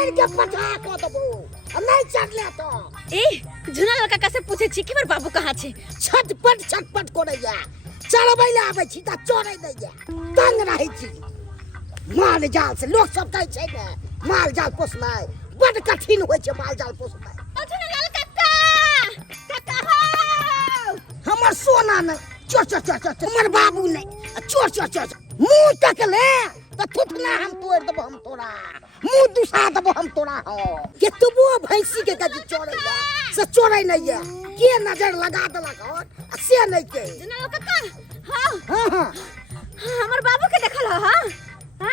मार के पटा को दबो नहीं चढ़ले तो ए झुना लड़का से पूछे छी कि हमर बाबू कहाँ छे छटपट करैया चढ़बै ले आबै छी त चढ़ै दैया तंग रहै छी माल जाल से लोग सब कहै छै ने माल जाल पोसनाइ बड़ कठिन होइ छै माल जाल पोसनाइ झुना लाल काका हो हमर सोना ने चोर हमर बाबू ने चोर मुंह तकले त थुथना हम तोड़ देबो हम तोरा मुंह दुसा देबो हम तोरा हो के तुबो भैंसी के गजी चोरै से चोरै नहीं है के नजर लगा देलक हो से नहीं के झुना लाल काका हां हां हमर बाबू के देखल हां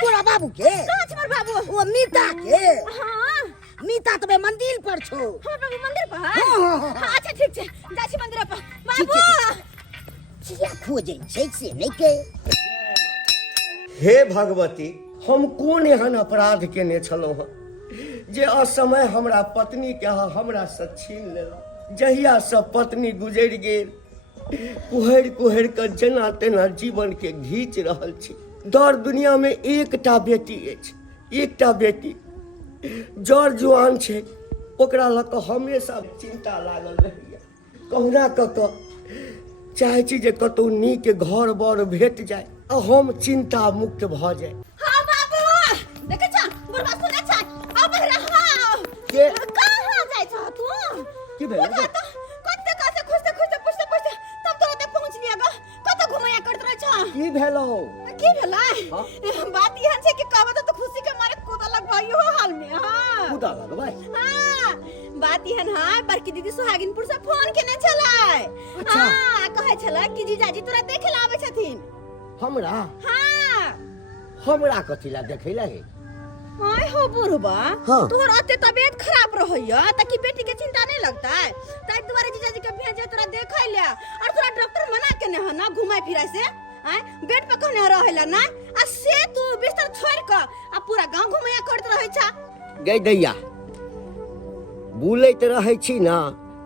तोरा बाबू के कहाँ छै हमर बाबू ओ मीता के हां मीता तबे मंदिर पर छौ हमर बाबू मंदिर पर हां अच्छा ठीक छै जाइ छी मंदिर पर बाबू चिया खोजै छै से नहीं के हे भगवती हम कोन एहन अपराध केने छलहुँ हँ जे असमय हमरा पत्नी के हमरा से छीन लेलक जहिया से पत्नी गुजरि गेल कुहरि कऽ जेना तेना जीवन के घीच रहल छी दर दुनिया में एकटा बेटी अछि एकटा बेटी जड़ जुआन छै ओकरा लऽ कऽ हमेशा चिंता लागल रहैया कहुना कऽ कऽ चाहै छी जे कतौ नीक घर बर भेट जाय आ हम चिंता मुक्त भऽ जाय हां बाबू देखे छ बुढ़वा सुनै छ अब रहा के कहां जाय छ तू की भेल कते कते खुशते तब तो ओते पहुंच लिया ग कत घुमैया करत रह छ की भेलो की भेलै बात यह छै कि कहबो तो खुशी के मारे कूदलक भाई हो हाल में हां खुदा लग भाई हां बात यह हां बड़की दीदी सुहागिनपुर से फोन केने छलै अच्छा हां कहै छलै कि जीजाजी तोरा देखे ला आबै छथिन हमरा हां हमरा कथि ला देखै ला हे हाय हो बुढ़वा हाँ। तोहर अते तबियत खराब रहैया ताकि बेटी के चिंता नहीं लगता है ताई तुम्हारे जीजाजी के भेजे तोरा देखै ले और तोरा डॉक्टर मना केने ह ना घुमाय फिराय से आय बेड पे कहने रहेला ना आ से तू बिस्तर छोड़ के आ पूरा गांव घुमैया करत रहै छ गई दैया बुलैत रहै छी ना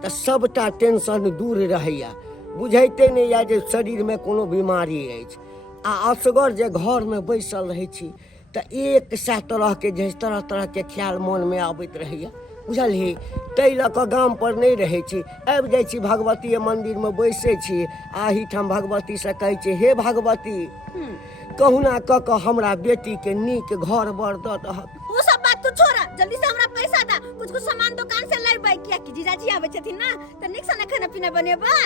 त सबटा टेंशन दूर रहैया बुझैते नहीं या जे शरीर में कोनो बीमारी अछि आ असगर जे घर में बैसल रहै छी त एक सा तरह के जे तरह के ख्याल मन में आबैत रहैया बुझलिही ताहि लऽ कऽ गाम पर नहीं रहै छी आबि जाइ छी भगवती मंदिर में बैसे छी आही ठाम भगवती से कहै छी हे भगवती कहुना कऽ कऽ हमरा बेटी के नीक घर बर दऽ दहक वो सब बात तू छोड़ा जल्दी से हमरा पैसा दा कुछ सामान दुकान से लेबै किया कि जीजाजी आबै छथिन ना त नीक से खाना पीना बनेबै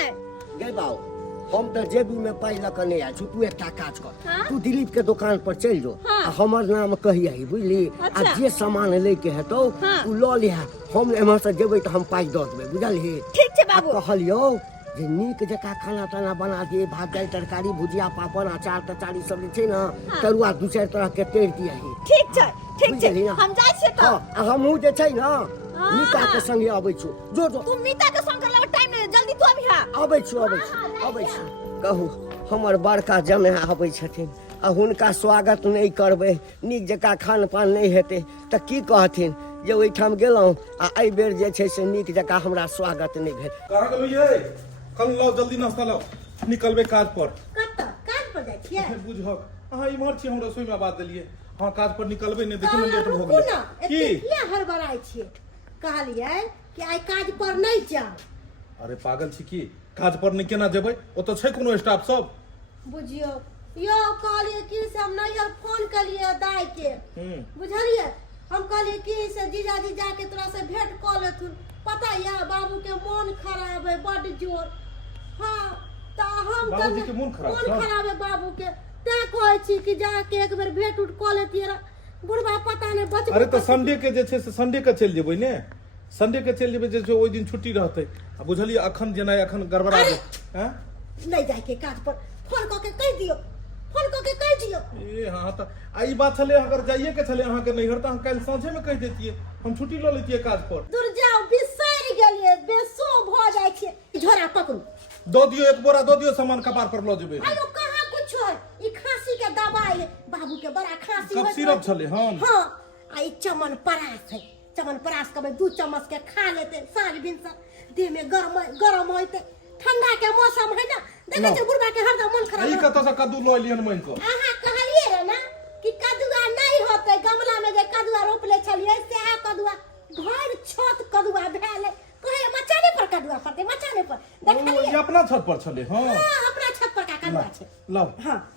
गई बाबू हम तो जेबी में पाई लऽ कऽ नहीं आयल छी तू एकटा काज कर हाँ? तू दिलीप के दुकान पर चल जो हाँ? आ हमर नाम कहिया बुझली अच्छा। आ जे सामान ले के हेतौ हाँ? तू लऽ लिहा हम एम्हर से जेबै त हम पाई दऽ देबै बुझलिही ठीक छै बाबू कहलियौ जे नीक जकाँ खाना ताना बना दिए भात दालि तरकारी भुजिया पापड़ अचार तचारी सब जे छै ना तरुआ दू चारि तरह के तैर दियही ठीक छै बुझलिही ना? हम जाइ छियै त हाँ, आ हमहूँ जे छै ना मीता के संगे अबै छी जो जो तू मीता के संग करला टाइम नहीं जल्दी तू अभी आ अबै छी कहू हमर बड़का जमे आबै छथिन आ हुनका स्वागत नहीं करबै नीक जकाँ खान पान नहीं हेतै तऽ की कहथिन जे ओहिठाम गेलहुँ आ एहि बेर जे छै से नीक जकाँ हमरा स्वागत नहीं भेल कहाँ गेलू ये कल लाओ जल्दी नाश्ता लाओ निकलबे काज पर काज पर जाइ छियै बुझक अहाँ इम्हर छी हम रसोई में आवाज देलिए हाँ काज पर निकलबे नहीं देखो लेट भ गेलै की किया हड़बड़ाई छियै कहलियै कि आइ काज पर नहीं जाऊ अरे पागल छी की काज पर नहीं केना जेबै ओतऽ छै कोनो स्टाफ सब बुझियो यो कहलिए कि से हम नहीं फोन कलिए दाई के बुझलिए हम कहलिए कि से जीजाजी जाके तोरा से भेंट क लेथुन पता या बाबू के मन खराब है बड़ जोर हां त हम बाबूजी के मन खराब है बाबू के ते कहै छी कि जाके एक बेर भेंट उठ क लेतिए रे बुढ़वा पता नहीं बच अरे तो संडे के जे छै से संडे के चल जेबै ने संडे के चल जेबै जे छै ओइ दिन छुट्टी रहतै आ बुझलिए अखन जेना अखन गड़बड़ा हैं नहीं जाए के काज पर फोन क के कह दियो ए हां त आई बात छले अगर जाइए के छले अहाँ के नहीं हरता हम कल सांझे में कह देतिए हम छुट्टी ल लेतिए काज पर दूर जाओ बिसर गेलिए बेसो भ जाय छै झोरा पकड़ू दो दियो एक बोरा दो दियो सामान कपार पर ल जेबै आयो कहां कुछ है ई खांसी के दवाई है बाबू के बड़ा खांसी सब सिरप छले हां हां आई चमन परास के दू चम्मच के खा लेते साँझ दिन से देह में गरम होते ठंडा के मौसम है ना देखे छ बुढ़वा के हरदम मन खराब कत से कद्दू ल लियन मन को अहाँ कहलिए रे ना कि कद्दुआ नहीं होते गमला में जे कदुआ रोप ले छलिए से कदुआ घर छत कदुआ भेले कहे मचाने पर कदुआ फरते मचाने पर देखलिए ये अपना छत पर छले हां अपना छत पर का कदुआ छे लो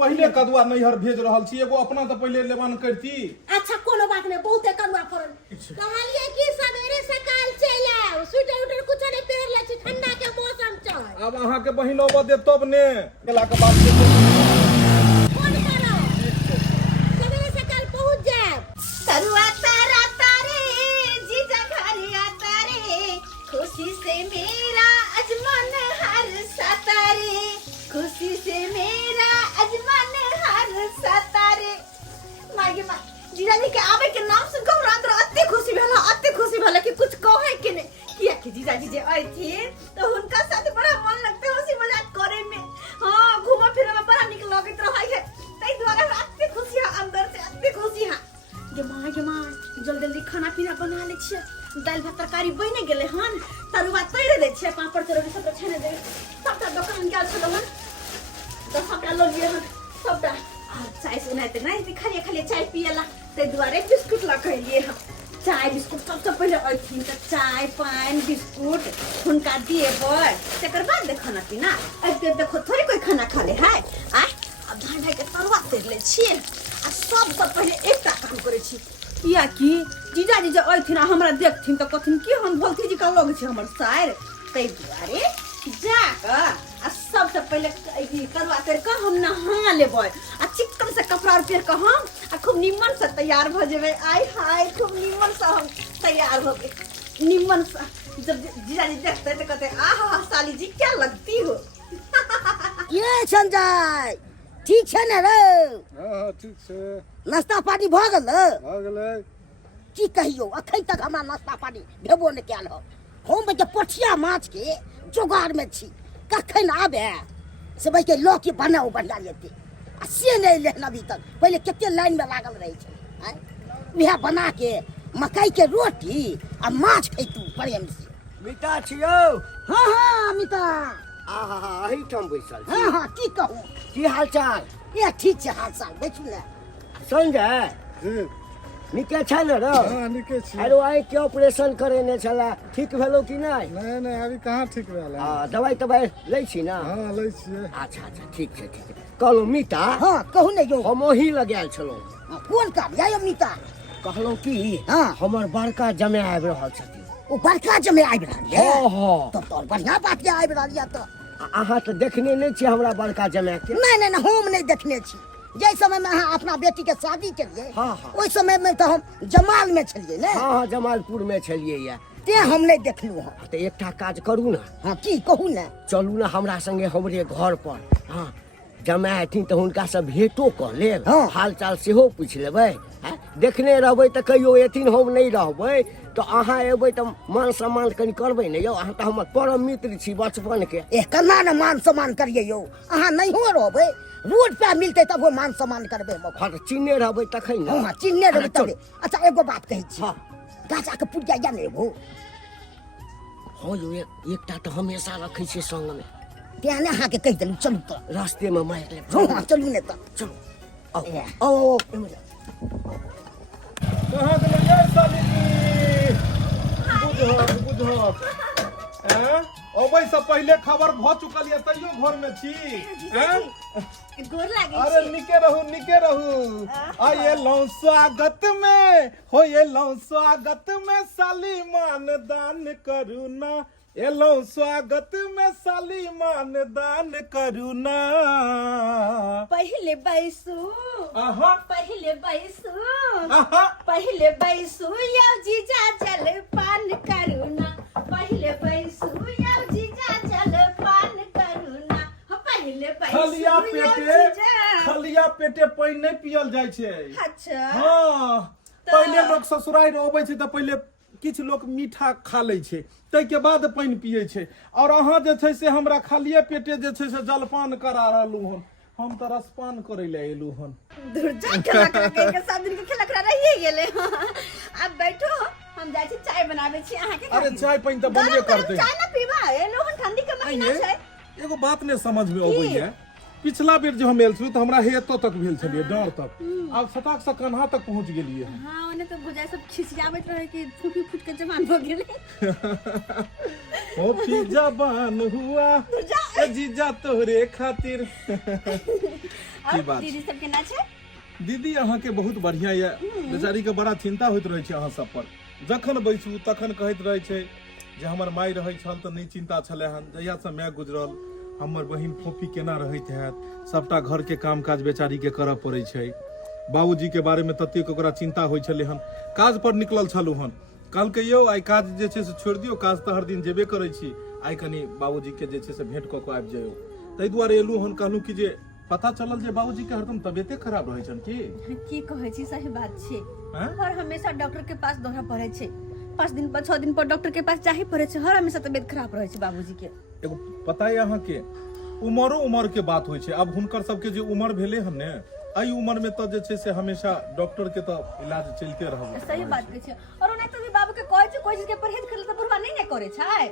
पहले कदुआ नैहर भेज रहल छी एगो अपना तो पहले लेवान करती अच्छा कोनो बात नहीं बहुते कदुआ फरल कहलिए कि सवेरे सकाल चल आओ स्वेटर उटर कुछ नहीं पहन ले छी ठंडा के मौसम छै अब अहाँ के बहिन अब दे तब ने केला के बाद फोन करो सवेरे सकाल पहुंच जाए तरुआ तारा तारे जीजा घरिया तारे खुशी से मेरा अजमन हर सतारे खुशी से मेरा अजमन हर सतारे मागे मा जीजा जी के आवे के नाम सुन के हमरा अत्ते खुशी भेला कि कुछ कहे के ने किया कि जीजा जी जे आई थी तो उनका साथ बड़ा मन लगते हंसी मजाक करे में हां घूमा फिरे में बड़ा निक लगत रहै है तै द्वारा अत्ते खुशी है अंदर से अत्ते खुशी है गे मां जल्दी जल्दी खाना पीना बना ले छिए दाल भात तरकारी बने गेले हन तरुआ तैर दे छिए पापड़ चरौड़ी सब छाने दे सबटा दुकान गेल छलो हन तो सबटा लो लिए हन सबटा आ चाय सुनाई त नहीं खाली चाय पियला ते द्वारे बिस्कुट ला लिए हम चाय बिस्कुट सबसे पहले अथी त चाय पान बिस्कुट हुनका दिए बर तकर बाद खाना पीना अब देखो थोड़ी कोई खाना खा ले है आ अब धान भाई के तरुआ तैर ले छिए आ सबसे पहले एकटा काम करे छी या कि जीजा जी जे अइथिन हमरा देखथिन त कथिन कि हम भौती जी का लग छै हमर सायर तै दुआरे जाक आ सबसे पहले ई करवा कर के हम नहा लेबै आ चिक्कन से कपड़ा पहिर के हम आ खूब निम्मन से तैयार भ जेबै आय हाय खूब निम्मन से हम तैयार हो गए निम्मन से जब जीजा जी देखते त कहते आहा साली जी क्या लगती हो ये संजय ठीक है ना रे हां ठीक छै नाश्ता पानी भ गेलै की कहियो अखन तक हमरा नाश्ता पानी भेबो न कैल हो हम जे पोठिया माछ के जोगाड़ में छी कखन आबे से भाई के लो के बनाओ बढ़िया लेते आ से नहीं लेन अभी तक पहले कितने लाइन में लागल रहे छै वह बना के मकई के रोटी आ माछ खैतू प्रेम से मिता छियो हाँ हाँ अमिता आहा अही ठाम बैसल छी हाँ हाँ की कहूँ की हाल चाल ये ठीक छै हाल चाल बैठू ले संजय निके छै न रो हां निके छी अरे आई के ऑपरेशन करेने छला ठीक भेलो कि नहीं नहीं अभी कहाँ ठीक भेल है दवाई तवाई लै छी ना हां लै छियै अच्छा ठीक छै कहलो मिता हाँ कहू ने यो हम ओही लगायल छलो कोन काम या अमिता कहलो कि हाँ हमर बड़का जमे आबि रहल छथिन ओ बड़का जमे आबि रहल है हाँ तब तो बढ़िया बात के आबि रहल है तो अहाँ तो देखने नहीं छी हमरा बड़का जमे के नहीं हम नहीं देखने छी जे समय में अहाँ अपना बेटी के शादी केलिए हाँ। ओइ समय में तो हम जमाल में छलिए ने हाँ जमालपुर में छलिए या ते हम नहीं देखलू हँ तो एकटा काज करू ना हाँ की कहू ने चलू ना हमरा संगे हमरे घर पर हाँ जमा हेथिन तो हुनका से भेंटो कऽ लेब हाँ। हाल चाल सेहो पूछि लेबै देखने रहबै तो कहियो एथिन हम नहीं रहबै तो अहाँ एबै तो मान सम्मान कनि करबै ने यौ अहाँ तो हमर परम मित्र छी बचपन के केना न मान सम्मान करिए यौ अहाँ नहीं हो रहबै रोड पे मिलते तब वो मान सम्मान करबे हाँ तो चिन्हने रहबै तखन ने हाँ चिन्हने रहबै चल। तबे अच्छा एगो बात कहै छी हाँ गाछा के पुड़िया या ने एगो हाँ यौ एकटा तो हमेशा रखै छी संग में तें ने अहाँ के कहि देलू चलू तो रास्ते में मारि लेब हाँ चलू ने तो चलू आओ ए। आओ कहाँ गेलै ये साली बुझत अबै से पहले खबर भ चुकल ये तैयो घर में छी गोर लागे अरे निके रहू आये लौ स्वागत में हो ये लौ स्वागत में साली मान दान करू ना एलो स्वागत में साली मान दान करू ना पहले बैसू आहा पहले बैसू आहा पहले बैसू यौ जीजा जल पान करू ना पहले बैसू यौ जीजा जल पान करू ना पहले बैसू खलिया पेटे पानी नहीं पियल जाय छै अच्छा हाँ पहले लोग ससुराल अबै छै त पहले किछ लोग मीठा खा लै छै तै के बाद पानी पियै छै और अहाँ जे छै से हमरा खालिए पेटे जे छै से जलपान करा रहलू हन हम त रसपान करै ले एलू हन दूर जा खेला के साथ दिन के खेला करा रहिए गेले अब बैठो हम जाय छी चाय बनाबे छी अहाँ के अरे चाय पानी त बनबे करतै चाय ना पीबा एलो हन ठंडी के महीना छै एगो बात ने समझ में अबै है पिछला बेर जो हम आयल छलहुँ तऽ हमरा हेतो तक भेल छलियै डाँर तक आब सटाक से कन्हा तक पहुँच गेलियै हन। हाँ ओने तो बुझाय सब खिसियाबैत रहे कि फूफी फूट के जवान हो गेले। फोफी जवान हुआ ए जीजा तोहरे खातिर। की और बात दीदी सब केना छै? दीदी अहाँके बहुत बढ़िया ये, बेचारी के बड़ा चिंता होइत रहे छै अहाँ सब पर। जखन बैसू तखन कहैत रहे छै जे हमर माय रहै छल तऽ नहि चिंता छलै हन, जहिया से माय गुजरल हमर बहिन फोफी केना रहैत हैत, सबटा घर के काम काज बेचारी के करऽ पड़ै छै। बाबूजी के बारे में ततेक ओकरा चिंता होइ छलै हन, काज पर निकलल छलहुँ हन, कहलकै यौ आइ काज जे छै से छोड़ि दियौ, काज तऽ हर दिन जेबे करै छी, आइ कनि बाबूजी के जे छै से भेंट कऽ कऽ आबि जाइयौ। ताहि दुआरे एलहुँ हन, कहलहुँ कि जे पता चलल जे बाबूजी के हरदम तबियते खराब रहै छन की कहै छी, सही बात छै। हैं? और हमेशा डॉक्टर के पास दौड़ा पड़े छै, 5 दिन पर 6 दिन पर डॉक्टर के पास जाही पड़े छै, हर हमेशा तबियत खराब रहे छै बाबूजी के। एगो पता है अहाँ के उमर के बात होइ छै, अब हुनकर सबके जे उमर भेले हन ने, एहि उमर में तो जे छै से हमेशा डॉक्टर के तो इलाज चलते रहल। सही बात कहै छै। और ओना तो भी बाबू के कहै छै कोई चीज के परहेज करले त बुढ़वा नहीं ने करे छै।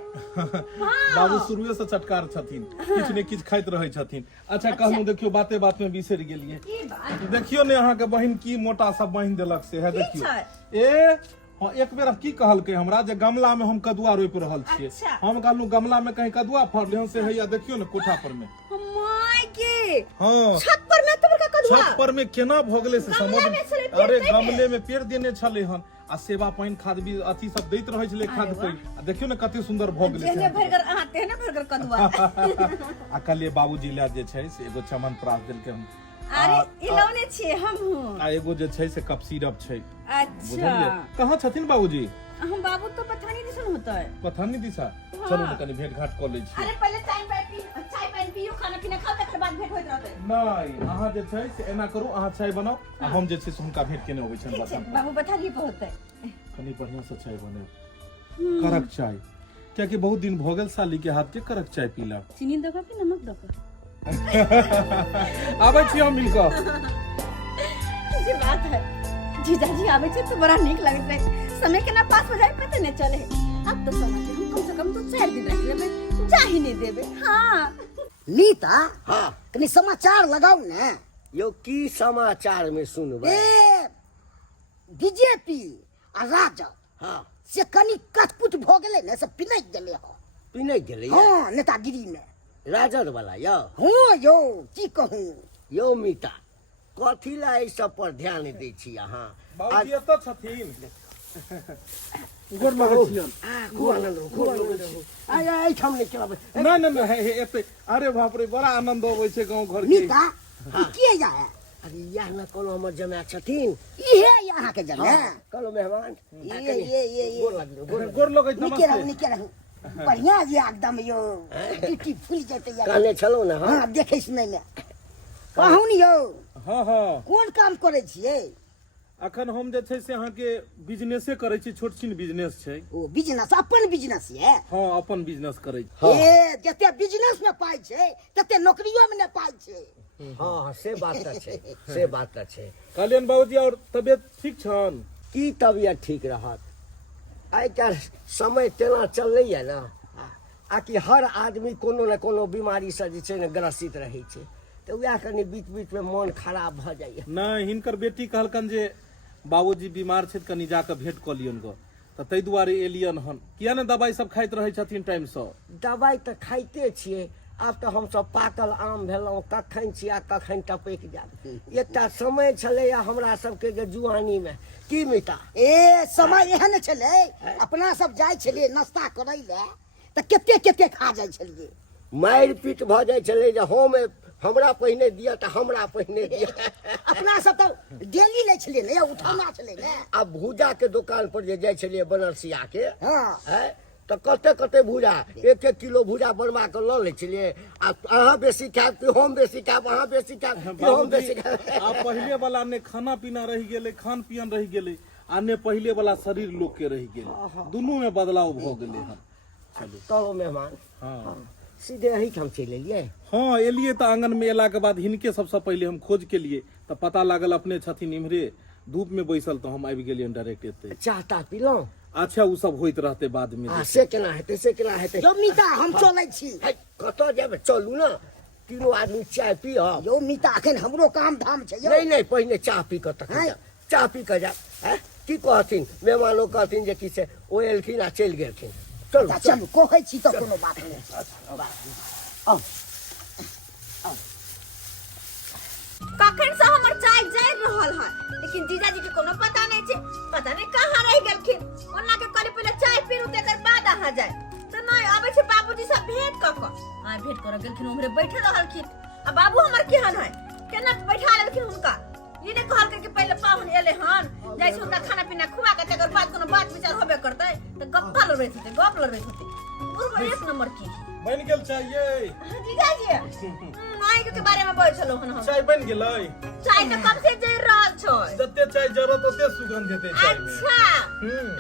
बाबू शुरुए से चटकार छथिन, किछ ने किछ खाइत रहै छथिन। अच्छा कहलहुँ देखियो बाते बात में बिसरि गेलियै, की बात? देखियो ने अहाँ के बहिन की मोटा सब बांधि देलक से है, की देखियो छै? ए हाँ एक बेर की कहलकै हमरा जे गमला में हम कदुआ रोपि रहल छियै, अच्छा। हम कहलहुँ गमला में कहीं कदुआ फड़ले हन से हैया देखियो ने कोठा पर में। माय के हाँ छत पर में तो बड़का कदुआ छत पर में केना भ गेलै से समझ गमला में छलै, पेड़ अरे देने। गमले में पेड़ देने छलै हन आ सेवा पानि खाद भी अथी सब दैत रहै छलै खाद अरे पानि, आ देखियो ने कते सुंदर भ गेलै जेहने से। भरगर अहाँ तेहने भरगर कदुआ। आ कहलिए बाबूजी ला जे छै से एगो चमन प्रास देलकै हन, अरे इलौने छियै हम हूँ। आ एगो जे छै से कप सिरप छै, बुझलियै। अच्छा कहाँ छथिन बाबूजी? हम बाबू तो पठानी दिसन होता है। पथानी दिशा, चलू ने कनी भेंट घाट कऽ लै छी। अरे पहले चाय पानी पियो, खाना पीना खाओ, तकर बाद भेंट होइत रहतै। नहीं अहाँ जे छै से एना करू, अहाँ चाय बनाउ आ हम जे छै से हुनका भेंट केने अबै छनि ठीक छै बसन। बाबू पठानी पर होतै। कनी बढ़िया से चाय बनाउ, कड़क चाय, कियाकि बहुत दिन भ गेल साली के हाथ के कड़क चाय पीला। चीनी दो कि नमक दो? आबै छी हम मिलकऽ। जे बात है जीजाजी आवे छै तो बड़ा नीक लगत है, समय के ना पास हो जाए पता नहीं चले। अब तो समय के हम कम से कम तो 4 दिन रख लेबे, जा ही नहीं देबे। हाँ नीता हाँ कनी समाचार लगाओ ने। यो की समाचार में सुनबै? ए बीजेपी आ राजद हाँ से कनी कटपुट भ गेलै ने, से पिनक गेलै हो। पिनक गेलै हाँ नेतागिरी में। राजद वाला यो हाँ यौ की कहूँ। यो मीता कथी ला एहि सब पर ध्यान दै छी अहाँ? बाबूजी एतऽ छथिन। गोर लगै छियन। खूब आनंद हो, खूब आनंद हो। आय आय हम नहीं चलाबै। नहीं नहीं नहीं हे एते, अरे बाप रे बड़ा आनंद अबै छै गांव घर के। नीता के या है? अरे यह न कोनो हमर जमाय छथिन, इहे यहाँ के जने। कोनो मेहमान। ये गोर लागलो, गोर लागलो। गोर लगै निके रहू नमस्ते। निके रहू। बढ़िया जी एकदम यो ड्यूटी फुल जेते या। कहने छलौ ने हम। हाँ देखे सुनै में। कहूँ यौ हाँ हाँ कोन काम करे छियै? अखन हम जे छै से अहाँके बिजनेसे करै छी, छोट छिन बिजनेस छै। ओ बिजनेस अपन बिजनेस ये। हाँ अपन बिजनेस करै छी। हाँ। ए जते बिजनेस में पाई छै तते नौकरियों में ने पाई छै। हाँ से बात त छै, से बात त छै। कल्याण बाबूजी और तबियत ठीक छन? की तबियत ठीक रहत? आइ काल्हि समय तेना चललैया ने, आ कि हर आदमी कोनो न कोनो बीमारी से जे छै ने ग्रसित रहै छै, तऽ वएह कनि बीच बीच में मन खराब भ जाइए। नहीं हिनकर बेटी कहलकन जे बाबूजी बीमार छै, कनी जाके भेंट कऽ लियन ग, तऽ ताहि दुआरे एलियन हन। किया ने दवाई सब खाइत रहै छथिन टाइम से? दवाई तऽ खाइते छियै, आब तऽ हमसब पाकल आम भेलहुँ, कखन छी आ कखन टपकि जायब। एकटा समय छलैया हमरा सबके जे जुआनी में, की मिटा ए समय एहन छलै, अपना सब जाय छलियै नाश्ता करै ले तऽ केते केते खा जाय छलियै। मारि पीट भऽ जाइ छलै जे हम हमरा पहिने दिया तऽ हमरा पहिने दिया। अपना सब तऽ डेली लै छलियै ने, उठौना छलै ने। आ भूजा के दुकान पर जे जाइ छलियै बनरसिया के, हाँ है तऽ कते कते भूजा, 1-1 किलो भूजा बनवा के लऽ लै छलियै। आ अहाँ बेसी खायब कि हम बेसी खायब, अहाँ बेसी खायब कि हम बेसी बाबूजी खायब। आ पहिले वाला ने खाना पीना रहि गेलै, खान पियन रहि गेलै, आ ने पहिले वाला शरीर लोग के रहि गेलै, दुनू में बदलाव भ गेलै हन। चलू चलो मेहमान, हाँ सीधे यही हम चलि एलियै। हाँ एलिए तऽ आंगन में एला के बाद हिनके सबसे पहले हम खोज के लिए, तऽ पता लागल अपने छथिन इम्हरे धूप में बैसल, तो हम आबि गेलियन डायरेक्ट एते। चाह ताह पीलहुँ? अच्छा उ सब होइत रहते बाद में। आ से केना हेतै, से केना हेतै? जब मीता हम चलै छी। है, कतऽ जेबै? चलू ने। तीनों आदमी चाय पियब। यो मीता अखन हमरो काम धाम छै यो। नहीं पहिने चाह पी कऽ तखन हैं? जायब। चाह पी कऽ जायब। हैं? की कहथिन मेहमानो कहथिन जे कि से ओ एलखिन आ चलि गेलखिन। चलू अच्छा चलू कहै छी तऽ कोनो बात नहि। आउ। कखन से हमर चाय जरि रहल है, लेकिन जीजाजी के कोनो पता नहीं छै, पता नहीं कहाँ रह गेलखिन। ओना के कहली पहले चाय पीरू तेकर बाद अहाँ जाय, तो नहीं आबै छै बाबूजी सब भेंट क क। हां भेंट कर गेलखिन, उम्हरे बैठे रहलखिन। आ बाबू हमर केहन है, केना बैठा लेलखिन हुनका। ई ने कहलकै कि पहले पाहुन एले हन, जाय छै हुनका खाना पीना खुआ के तेकर बाद कोनो बात विचार होबे करतै, त गप लड़बैत होतै, गप लड़बैत होतै। पूर्व एक नंबर की बन गेल चाहिए जीजाजी माई के बारे में बोल छलो हन हम। चाय बन गेलै। चाय तो कब से जर रहल छै। जते चाय जरूरत ओते सुगंध हेतै चाय में। अच्छा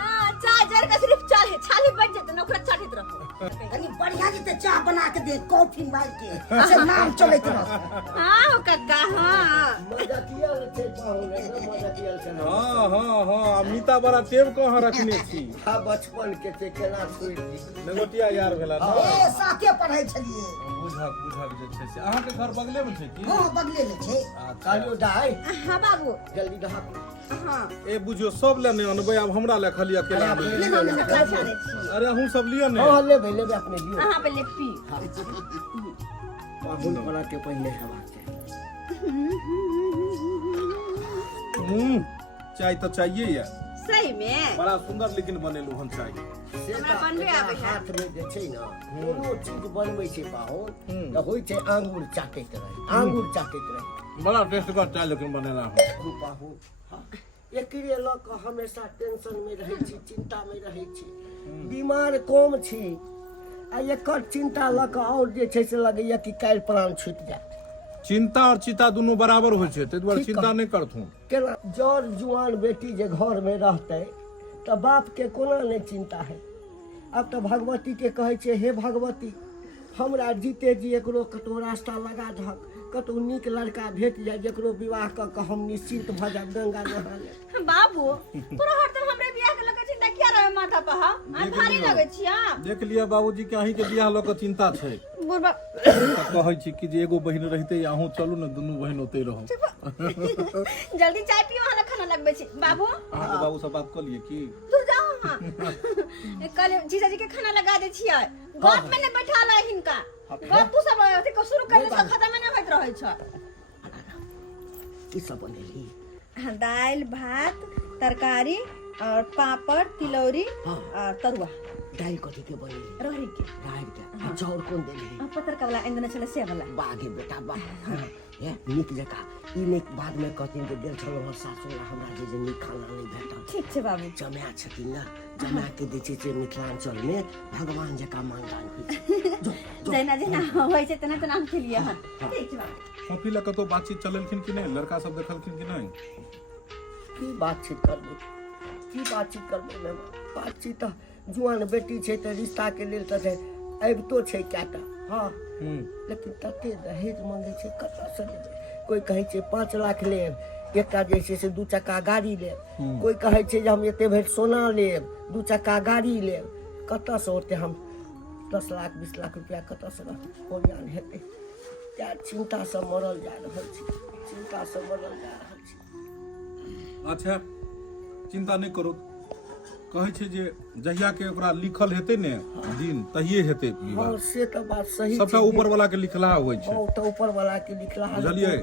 हां चाय जर के सिर्फ चाय छाली बन जेतै न, ओकरा चढ़ैत रहो। कनी बढ़िया जी चाह बना के दे, कॉफी मार के से नाम चलैत रह। हां हो कक्का हां मजाकिया छै पाहुन, एकदम मजाकिया छै। हाँ मीता बड़ा टेब कहाँ रखने छी। आ बचपन के ते केना छोड़ि दी। नगोटिया यार भेला ना। ए साथे पढ़ै छलिए। बुझक जे छै से अहाँ के घर बगले में छै की? हां बगले में छै। कालियो दाई हां बाबू जल्दी दहा। हां ए बुझियो सब ले नहीं अनबै, अब हमरा ले खाली अकेला में। ले ले खा जाने छी। अरे हूं सब लियो ने। हां ले ले अपने लियो। हां पहले पी। पाहुन बना के पहिने हेबाक चाही। चाय तो चाहिए या सही में बड़ा सुंदर लेकिन बनेलू हन चाय। हमरा बनबे आबै है। हाथ में जे छै ना कोनो चीज बनबै छै पाहुन त होय छै आंगूर चाटैत रहे, आंगूर चाटैत रहे। बड़ा टेस्ट का चाय लेकिन बनेला हूं। पाहुन एकरे लऽ कऽ हमेशा टेंशन में रहै छी, चिंता में रहै छी। बीमार कम छी आ एकर चिंता लऽ कऽ और जे छै से लगैया कि काल्हि प्राण छूटि जायत। चिंता और चिता दोनों बराबर होइ छै, ताहि दुआरे ठीक चिंता नहीं करथूं। केना जर जुआन बेटी जे घर में रहतै तऽ बाप के कोना नहीं चिंता है। अब तो भगवती के कहै छै हे भगवती हमरा जीते जी एकरो कतौ रास्ता लगा दहक, कतौ नीक लड़का भेट जाय जकरो विवाह क के हम निश्चिंत भ जाब गंगा नहा ले। बाबू तोरा हरदम हमरे बियाह के लगे चिंता किया रहे माथा पर? हां आ भारी लगे छिया। देख लिया बाबूजी के अहीं के बियाह ल के चिंता छै। बुढ़बा कहै छी कि जे एगो बहिन रहिते अहूँ चलू ने, दुनू बहिन ओते रहो। जल्दी चाय पियो, हला खाना लगबे छी। बाबू अहाँ के बाबू से बात कर लिए की? दूर जाओ हां। कल जीजाजी के खाना लगा दे छियै, गप में ने बैठा ला हिनका। गप तू सब अथी को शुरू कर ले, खत्म में ना होइत रहै छ। की सब बनेली? दाल भात तरकारी और पापड़ तिलौरी और तरुआ। दाल कथी के बनेली? रहरी के राहर के। अच्छा और कोन देली? पत्थर का वाला इंदन चले से वाला। बागे बेटा बा ये नीक जका ई नीक बाद में कहथिन के गेल छलो हमर सासुर हमरा जे नीक खाना नहीं भेटल। ठीक छै बाबू। जमाय छथिन ना, जमाय के दै छै मिथिलांचल में भगवान जका मानदान होइ छै। जेना जेना होइ छै तना तना हम खेलिए हन। ठीक छै बाबू। कॉफी ला कतो बातचीत चलेलखिन कि नहीं? लड़का सब देखलखिन कि नहीं? की बातचीत करबै, की बातचीत करबै मैं? बातचीत जुआन बेटी छै त रिश्ता के लेल त अबितो छै कएटा। हाँ लेकिन तते दहेज मांगे छै, कतऽ से लेबै? कोई कहै छै 5 लाख लेब, एकटा जे छै से 2 चक्का गाड़ी लेब, कोई कहै छै जे हम एते भरि सोना लेब, 2 चक्का गाड़ी लेब। कतऽ से ओते हम 10 लाख 20 लाख रुपया कतऽ से ओरियान हेतै? क्या चिंता से मरल जा रहल छी, चिंता से मरल जा रहल छी। अच्छा चिंता नहीं करो, कहै छै जे जहिया के ओकरा लिखल हेतै ने दिन तहिए हेतै विवाह। हाँ से तो बात सही सबटा छै। ऊपर वाला के लिखला होइ छै, हाँ तो ऊपर वाला के लिखला है। बुझलियै?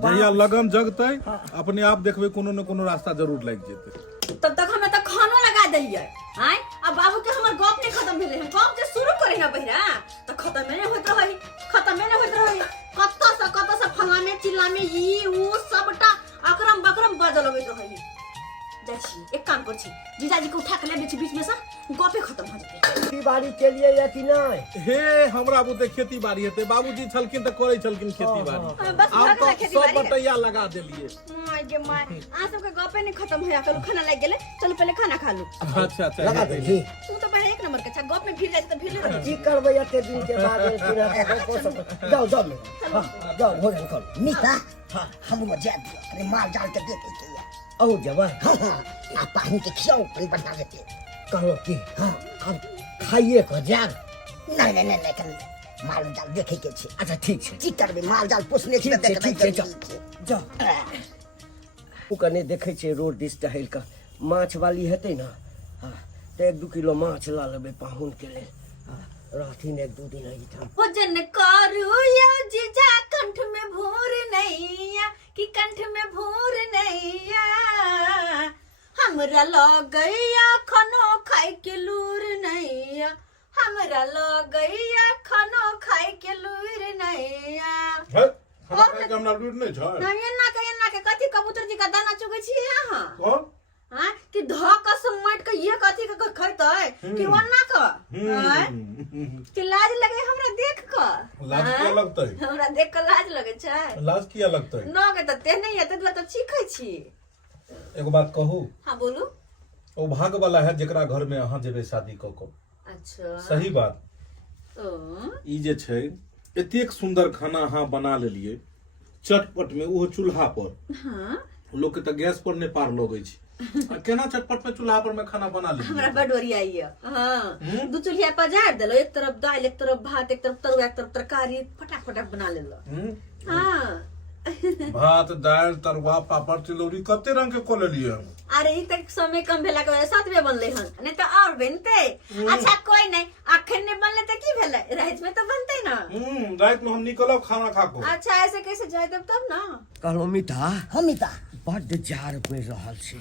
जहिया लगन जगतै अपने आप देखबै कोनो न कोनो रास्ता जरूर लागि जेतै। तब तक हमें तो खानो लगा देलिए आय। अब बाबू के हमर गप नहीं खत्म भेले, हम गप जे शुरू करी ना बहिरा त खत्म नहीं होइत रही, खत्म नहीं होइत रही। कत्ता से फलाने चिल्लामे ई ऊ सबटा अकरम बकरम बाजल लगैत रही। जाछी एक काम कर छी, जीजाजी को उठा के ले दै छी बीच में से, गपे खत्म भ जेतै। खेती बाड़ी के लिए या कि नहीं? हे हमरा बुते खेती बाड़ी हेतै, बाबूजी छलखिन त करै छलखिन खेती बाड़ी। बस आब भगला तो खेती सब बाड़ी। बटैया लगा देलिए। माय गे माय आ सब के गपे नहीं खत्म होया, कल खाना लग गेले, चलो पहले खाना खा लू। अच्छा अच्छा लगा देली। तू तो बड़ा एक नंबर के अच्छा, गप में फिर जाए तो फिर ले रही। की करबै एते दिन के बाद जाओ जाओ हाँ जाओ भोजन करो। मीता हमरो जा दियो, अरे माल जाल के देते के या। औ जवान हाँ आ पानी के खियाओ अपन बढ़ा देते। कहो कि हाँ अब खाइए को जाब। नहीं नहीं नहीं नहीं माल जाल देखे के छै। अच्छा ठीक छै, की करबै, माल जाल पोसने छी ठीक छै, तऽ ठीक छै, जाउ। ओ कने देखै छै रोड दिस टहल कऽ माछ वाली हेतै ने, हाँ तऽ 1-2 किलो माछ ला लेबै पाहुन के लेल। हाँ, रहथिन 1-2 दिन एहिठाम। भोजन करू या जीजा कंठ में भूर नैया कि कंठ में भूर नैया, हमरा लगैया खानो खाए के लूर नैया, हमरा लगैया खानो खाए के लूर नैया। खाना खाए के हमरा लूर नहीं छै। ना एना के कथी कबूतर जी का दाना चुगै छी अहाँ? कौन? हां कि धक समट के ये कथी के खैतै कि वन्ना का? हां कि लाज लगे हमरा देख क। लाज किया लगतै? हमरा देख क लाज लगे छै। लाज किया लगतै? न के त ते नहीं हेतै त चीखै छी। एगो बात कहू, हां बोलू। ओ भाग वाला है जेकरा घर में अहाँ जेबे शादी क क। अच्छा सही बात। ई जे छै एतेक सुंदर खाना अहाँ बना लेलिए चटपट में, ओहो चूल्हा पर। हां लोग के त गैस पर नहीं पार लगै छै। आ केना चटपट में चूल्हा पर में खाना बना लेलिए? हमरा बड ओरिया आइया। हां दू चूल्हा पजार देलो, एक तरफ दाल, एक तरफ भात, एक तरफ तरुआ, एक तरफ तरकारी, फटाफट बना लेलो। हां भात, दाल, तरुआ, पापड़, तिलौरी कते रंग के क लेलिए हम। अरे ई तक समय कम भेला के वजह से 7 बनले हन, नहीं तो और बनते। अच्छा कोई नहीं, अखन ने बनले त की भेले, रात में तो बनते ना। रात में हम निकलब खाना खा को। अच्छा ऐसे कैसे जाए तब ना। कहलो मीठा हमिता बड्ड जार पड़ि रहल छै।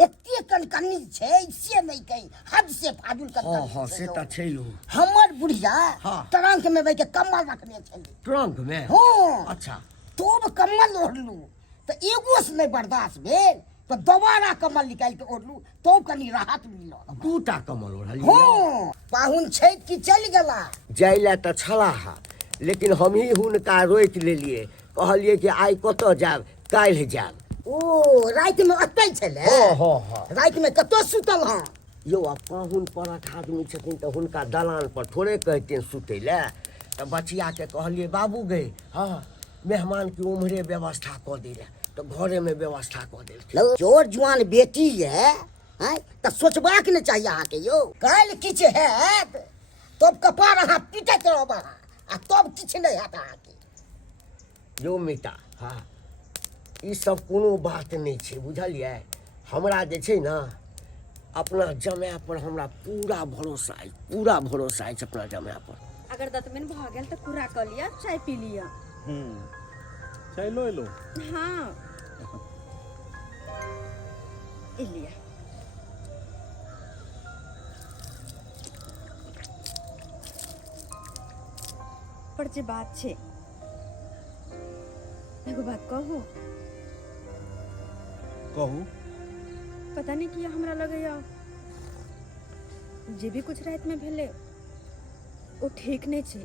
एते कनकनी छै से नहीं कही, हद से फाजुल हाँ हाँ कनकनी से छै। तऽ छै यौ। हमर बुढ़िया हाँ। ट्रंक में बैठ के कम्बल रखने छली। ट्रंक में? हाँ अच्छा तब कम्बल ओढ़लू तो एगो से नहीं बर्दाश्त भेल तो दोबारा कम्बल निकाल के ओढ़लू तो कनी राहत मिलल। 2टा कमल ओढ़लिए। हाँ पाहुन छै कि चल गेला? जाय लए तऽ छलाह, लेकिन हमही हुनका रोकि लेलिए। कहलिए कि आइ कतऽ जायब, काल्हि जायब। ओ रात में अतै छले? हाँ हाँ हाँ। रात में कतौ सुतल हाँ? यौ आ पाहुन परख आदमी छथिन तऽ हुनका दलान पर थोड़े कहथिन सुतै लए। तऽ बचिया के कहलिए बाबू गए, हाँ मेहमान की उम्हरे व्यवस्था कऽ दै लए, तऽ घरे में व्यवस्था कऽ देलखिन। चोर जुआन बेटी है तो सोचबाक ने चाहिए अहाँ के यौ। काल्हि किछ हैत तब कपार अहाँ पीटैत रहब अहाँ, आ तब किछ नहीं हैत अहाँ के। यौ मीठा, हाँ ई सब कोनो बात नहीं छै, बुझलिए। हमरा जे छै ना अपना जमाय पर हमरा पूरा भरोसा है, पूरा भरोसा है अपना जमाय पर। अगर दतमन भ गेल त पूरा क लिया, चाय पी लिया। चाय लो लो। हां ए लिया। पर जे बात छै, एगो बात कहू। कहू। पता नहीं किया हमरा लगैया जे भी कुछ रात में भेले वो ठीक नहीं छे।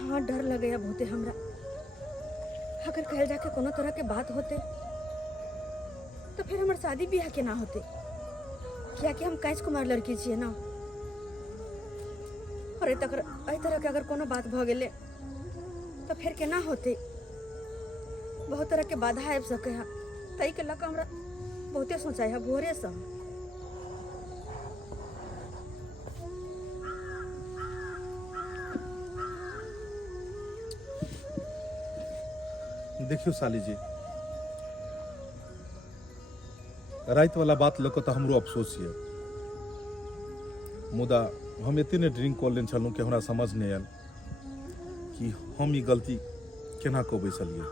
हाँ डर लगैया बहुते हमरा, अगर कल जाके कोनो तरह के बात होते तो फिर हमार शादी ब्याह केना होते, क्या कि हम कैस कुमार लड़की छिए ना। और एहि तरह के अगर कोनो बात भ गेले तो फिर केना होते, बहुत तरह के बाधा आबि सके है। तई के लक हमरा बहुते सोचा है भोरे से। देखियो साली जी, रात वाला बात लऽ कऽ तऽ हमरो अफसोस ये, मुदा हम एते ने ड्रिंक कऽ लेने छलहुँ कि हमरा समझ नहीं आयल कि हम ई गलती केना कऽ बैसलिए।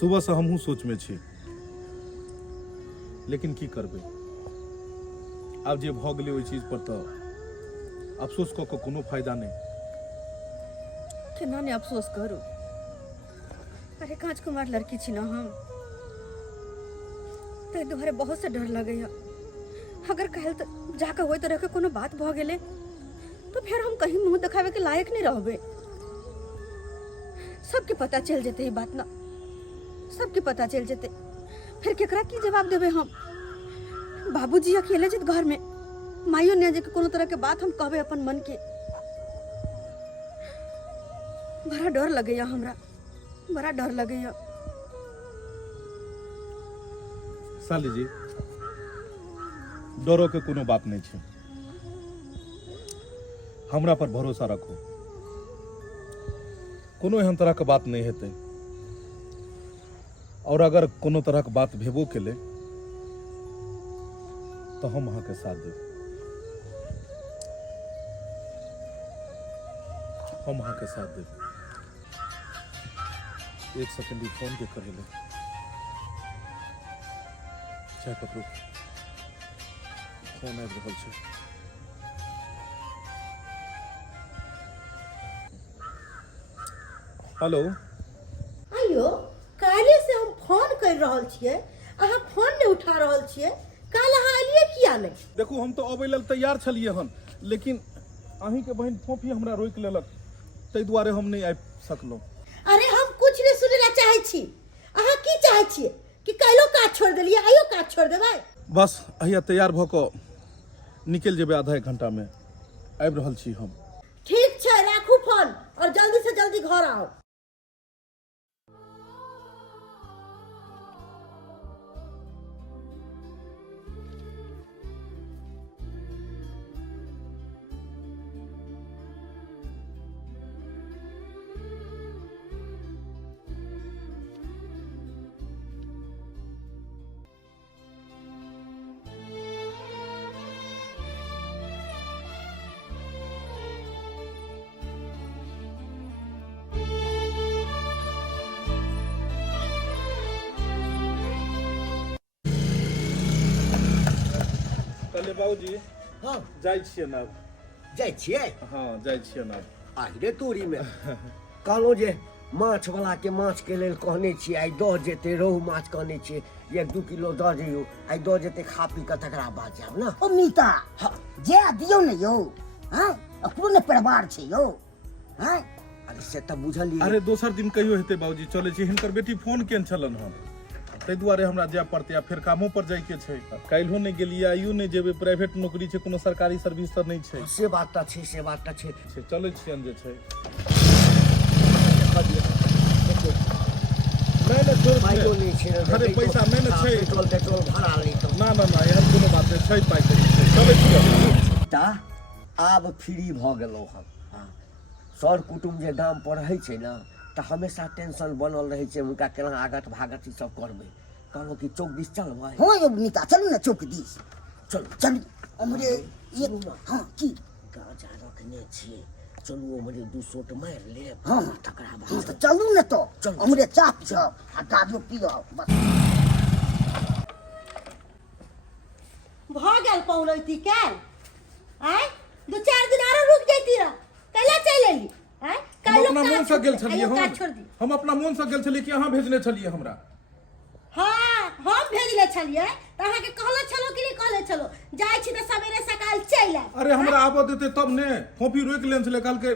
सुबह से हमहूँ सोच में छी, लेकिन की करबै, आब जे भऽ गेलै ओहि चीज पर तऽ अफसोस कऽ कऽ कोनो फायदा नहीं। केना ने अफसोस करू, अरे कांच कुमार लड़की छी ना हम, ते दुआरे बहुत से डर लगैया। अगर कहल तो जाके होई तरह के कोनो बात भ गेले तो फिर हम कहीं मुंह दिखावे के लायक नहीं रहबे। सबके पता चल जेते ई बात ना, सबके पता चल जेते, फिर केकरा की जवाब देबे हम। बाबूजी अकेले जित घर में, माइयो ने जे कोनो तरह के बात हम कहबे अपन मन के। बड़ा डर लगैया हमरा, बड़ा डर लगैया। साली जी डरो के कोनो बात नहीं छै, हमरा पर भरोसा रखो, कोनो एहन तरह के बात नहीं हेतै। और अगर कोनो तरह के बात भेबो केले तो हम अहाँ के साथ देब, हम अहाँ के साथ देब। एक सेकंड फोन के कर ले, चाहे पकड़ो, फोन आबि रहल छै। हेलो, आइयो काले से हम फोन कर रहल छियै, अहाँ फोन नहीं उठा रहल छियै। काल अहाँ एलियै किया नहीं? देखू हम तो अबै लेल तैयार छलियै हन, लेकिन अहीं के बहन फोफी हमरा रोकि लेलक, ताहि दुआरे हम नहीं आबि सकलहुँ। अरे हम कुछ नहीं सुनै ला चाहै छी। अहाँ की चाहै छियै कि काल्हिओ काज छोड़ देलियै, आइयो काज छोड़ देबै? बस अहिया तैयार भऽ कऽ निकलि जेबै, आधा एक घंटा में आबि रहल छी हम। ठीक छै, राखू फोन और जल्दी से जल्दी घर आओ। कहलिए बाबूजी हाँ जाइ छियै ना, जाइ छियै। हाँ जाइ छियै ना। आहिरे तोरी में कहलहुँ जे माछ वाला के माछ के लेल कहने छियै, आइ दऽ जेतै। रोहु माछ कहने छियै 1-2 किलो दऽ जइयौ, आइ दऽ जेतै, खा पी कऽ तकरा बाद जायब ना। ओ मीता जे दियौ ने यौ, हाँ अपनो ने परिवार छै यौ। हाँ अरे से तऽ बुझलियै। अरे दोसर दिन कहियो हेतै बाबूजी, चलै छी। हिनकर बेटी फोन केन छलन हन, ताहि दुआरे हमरा जाय पड़तै, आ फेर कामो पर जाय के छै। काल्हियो नहीं गेलियै, आइयो नहीं जेबै। प्राइवेट नौकरी छै, कोनो सरकारी सर्विस तऽ नहीं छै। से बात तऽ छै, से बात तऽ छै। चलै छियन जे छै। नहीं नहीं छोड़ पाइयो नहीं छै। अरे पैसा नहीं ना छै। पेट्रोल भरा लै तऽ ना ना ना एहन कोनो बात नहीं छै, पाइ करी छै। चलै छियन। ता आब फ्री भऽ गेलहुँ हम। हाँ सर कुटुम जे गाम पर रहै छै ना, तऽ हमेशा टेंशन बनल रहै छै, हुनका केना आगत भागत ई सब करबै। कहलहुँ कि चौक दिस चलबै। हाँ यौ मीता चलू ना चौक दिस। चलू चलू हमरे सुनू एक ना, हाँ की गाँजा रखने छियै, चलू हमरे 2 शॉट मारि लेब। हाँ तकरा हाँ बाद तो चलू ना तो चलू। हमरे चाह पियब आ गाड़ियो पियब बस। भ गेल पौलैती काल, आय 2-4 दिन आरो रुक जैती रह, कैला चल एली? आय हम अपना मोन से गेल छलियै काज छोड़ दी। हम अपना मोन से गेल छलियै कि अहाँ भेजने छलियै हमरा। हाँ हम भेजले छलियै त अहाँ के कहले छलो कि नहीं कहले छलो जाय छी त सवेरे सकाल चल आय। अरे हमरा आबऽ देते तब ने, फोफी रोकि लेन छलै, कहलकै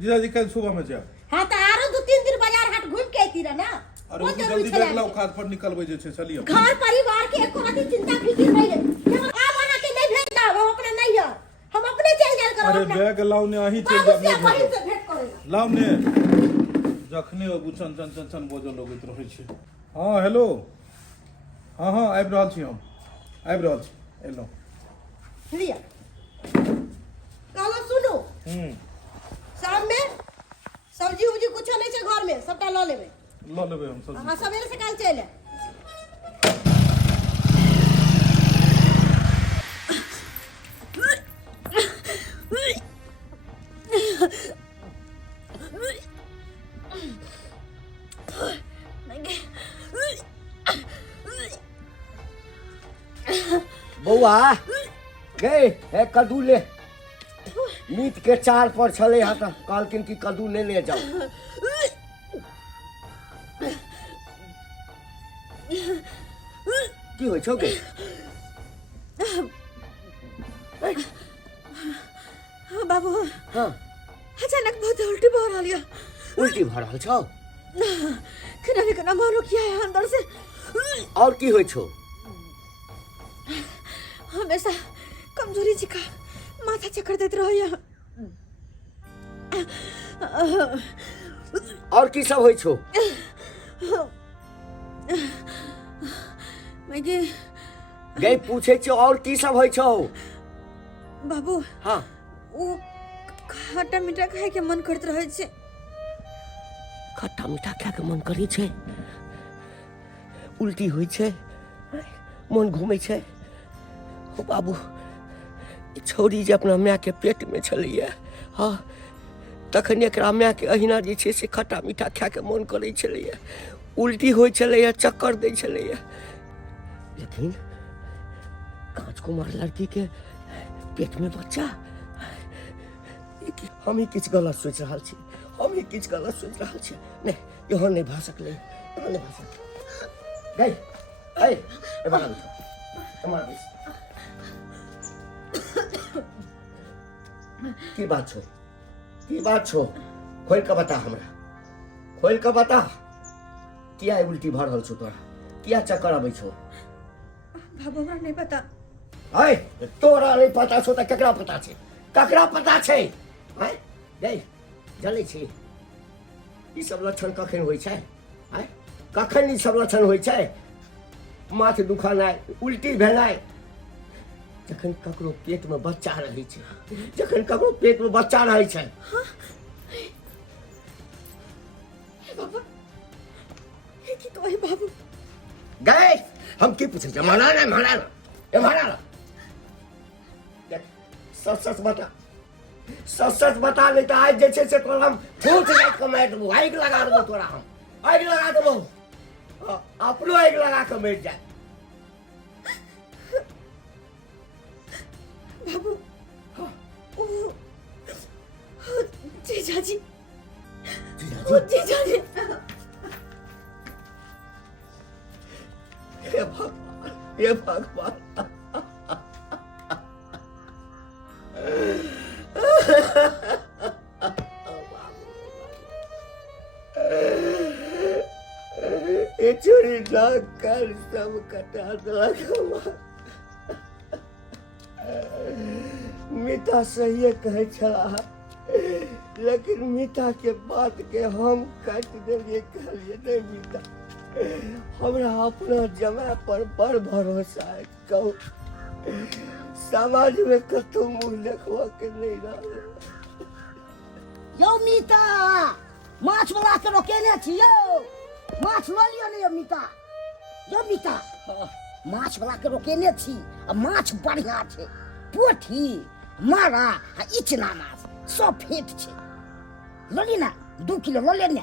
जीजाजी काल्हि सुबह में जायब। हाँ त आरो 2-3 दिन बाजार हाट घूम के आती रह ना। अरे वो जल्दी बैग लाओ, खाद पर निकलबै जे छै, चलिए। घर परिवार के एको रति चिंता फिकिर नहीं है। अब अहाँ के नहीं भेज दाब, हम अपना नहीं है, हम अपने चल जाल करब। अरे बैग लाओ ने, अहीं चल बाबू से जाब। बहिन से भेंट करेला। लाओ ने, जखने ओ बुचन चन चन चन बोझल लगैत रहै छै। हाँ हेलो, हाँ हाँ आबि रहल छी, हम आबि रहल छी, एलहुँ। लिया कहलो सुनो, शाम में सब्जी उब्जी कुछो नहीं छै घर में, सबटा ल लेबै। लऽ लेबै हम सब। हाँ सवेरे सकाल चल आय। बौआ गए हे कद्दू ले, मीट के चार पर छलै हँ तऽ कहलखिन कि कद्दू लेने जाओ। की होइ छौ गे? बाबू हाँ अचानक बहुत उल्टी भऽ रहल यऽ। उल्टी भऽ रहल छौ? केना ने केना मारो किया है अंदर से। और की होइ छौ? हमेशा कमजोरी जिका माथा चक्कर देत रहैया। और की सब होइ छौ? मैं गे गई पूछे छौ और की सब होइ छौ? बाबू हाँ ओ खट्टा मीठा खाए के मन करत रहे छे। खट्टा मीठा खाए के मन करै छै, उल्टी होइ छै, मन घूमै छै। ओ बाबू, ई छौरी जे अपना माय के पेट में छलैया, हाँ, तखन एकरा माय के अहिना जे छै से खट्टा मीठा खाए के मन करै छलैया, उल्टी होइ छलैया, चक्कर दै छलैया। लेकिन कांच कुमार लड़की के पेट में बच्चा, हम ही किछु गलत सोचि रहल छी, हम ही किछु गलत सोचि रहल छी। नहीं, यहाँ नहीं भा सकले, यहाँ नहीं भा सकले। गई, ऐ, एबार उठो, एबार बैस। की बात छो? की बात छो? खोल के बता हमरा, खोल के बता। किया उल्टी भर रहल छो तोरा? किया चक्कर आबै छो? बाबू हमरा नहीं पता। ऐ, तोरा नहीं पता छो त केकरा पता छै? केकरा पता छै? हैं? गई, जलै छी। ई सब लक्षण कखन होइ छै? हैं? कखन ई सब लक्षण होइ छै? माथ दुखानाइ, उल्टी भेनाइ, जखन ककरो पेट में बच्चा रहै छै, जखन ककरो पेट में बच्चा रहै छै। बाबा ये की कहै बाबू? गए, हम की पूछे छै? माना ना, माना ना, ए माना ना। देख, सच सच बता, सच सच बता, नहीं तो आज जे छै से तोरा हम फूट जाइत के मारि देबो, आगि लगा देबो तोरा हम, आगि लगा देबो, अपनो आगि लगा के मरि जाए। बाबू ओ जीजाजी, ओ जीजाजी, हे भगवान, हे भगवान। ये चोरी ना कर, सब कटा देलक। मीता सही कहे छला, लेकिन मीता के बात के हम काट देलिए। कहलिए नहीं मीता, हमरा अपना जमाय पर बड़ भरोसा है। कहू समाज में कतौ मुँह देखबा के नहीं रहल। यो मीता, माछ वाला के रोकेने छी यो, माछ लऽ लियो ने यो मीता। यो मीता, माछ वाला के रोकेने छी, आ माछ बढ़िया छै, पोठी, मारा आ इचना माछ सब फेट छै। लऽ ली ना, 2 किलो लऽ लेने,